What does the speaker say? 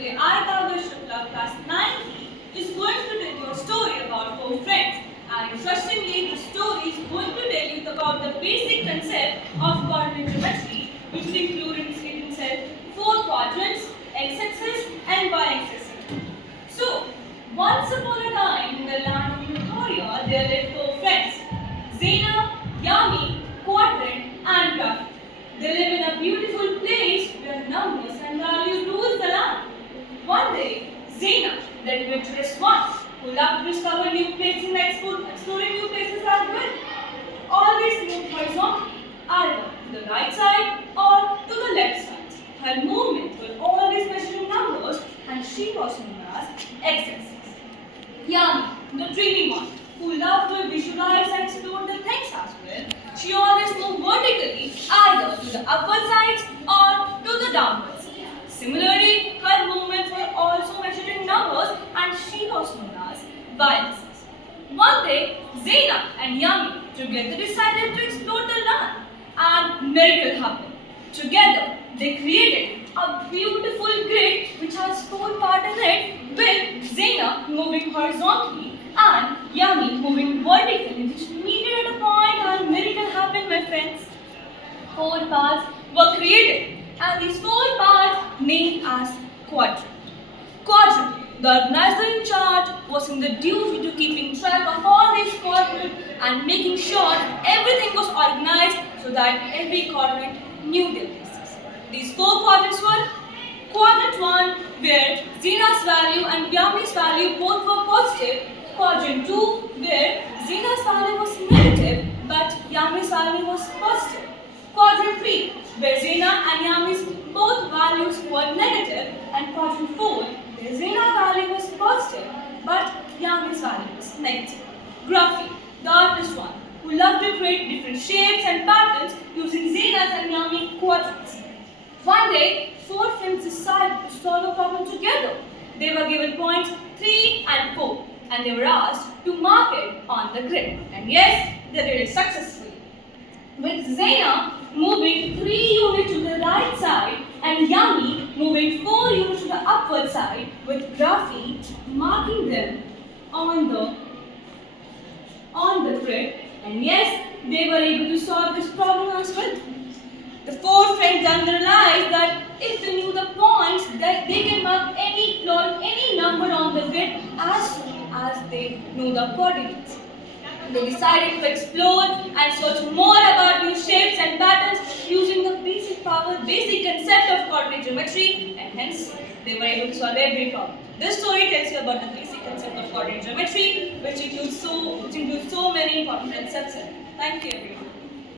Today I, Kavya Shukla, class 9, is going to tell you a story about four friends. And interestingly, the story is going to tell you about the basic concept of coordinate geometry, which will include in itself four quadrants, x-axis and y-axis. So, once upon a time in the land of Victoria, there lived four friends, Zena, Yami, Quadrant and Rafi. They live in a beautiful place where numbers and values rule the land. One day, Zena, the adventurous one, who loved to discover new places and exploring new places as well, always moved horizontally, either to the right side or to the left side. Her movements were always measuring numbers, and she was known as x-axis. Yami, the dreamy one, who loved to visualize and explore the things as well, she always moved vertically, either to the upward sides or to the downward sides. Similarly, her movements were also measured in numbers, and she was known as y-axis. One day, Zena and Yami together decided to explore the land, and miracle happened. Together, they created a beautiful grid which has four parts in it, with Zena moving horizontally and Yami moving vertically, which meeted at a point, and miracle happened, my friends. Four parts were created, and these four parts named as quadrant. Quadrant, the organizer in charge, was in the duty to keeping track of all these quadrants and making sure everything was organized so that every quadrant knew their places. These four quadrants were Quadrant 1, where Zena's value and Yami's value both were positive. Quadrant 2, where Zena's value was negative but Yami's value was positive. Quadrant 3, where Zena and Yami's both values were negative, and Quadrant 4, where Zena's value was positive but Yami's value was negative. Graphy, the artist one, who loved to create different shapes and patterns using Zena's and Yami quadrants. One day, four friends decided to solve a problem together. They were given points 3 and 4, and they were asked to mark it on the grid. And yes, they did it successfully, with Zena moving 3 units to the right side and Yami moving 4 units to the upward side, with Graphy marking them on the grid. And yes, they were able to solve this problem as well. The four friends then realized that if they knew the points, that they can mark any number on the grid as soon as they know the coordinates. They decided to explore and search more about new shapes and patterns using the basic concept of coordinate geometry, and hence they were able to solve every problem. This story tells you about the basic concept of coordinate geometry, which includes so many important concepts in it. Thank you, everyone.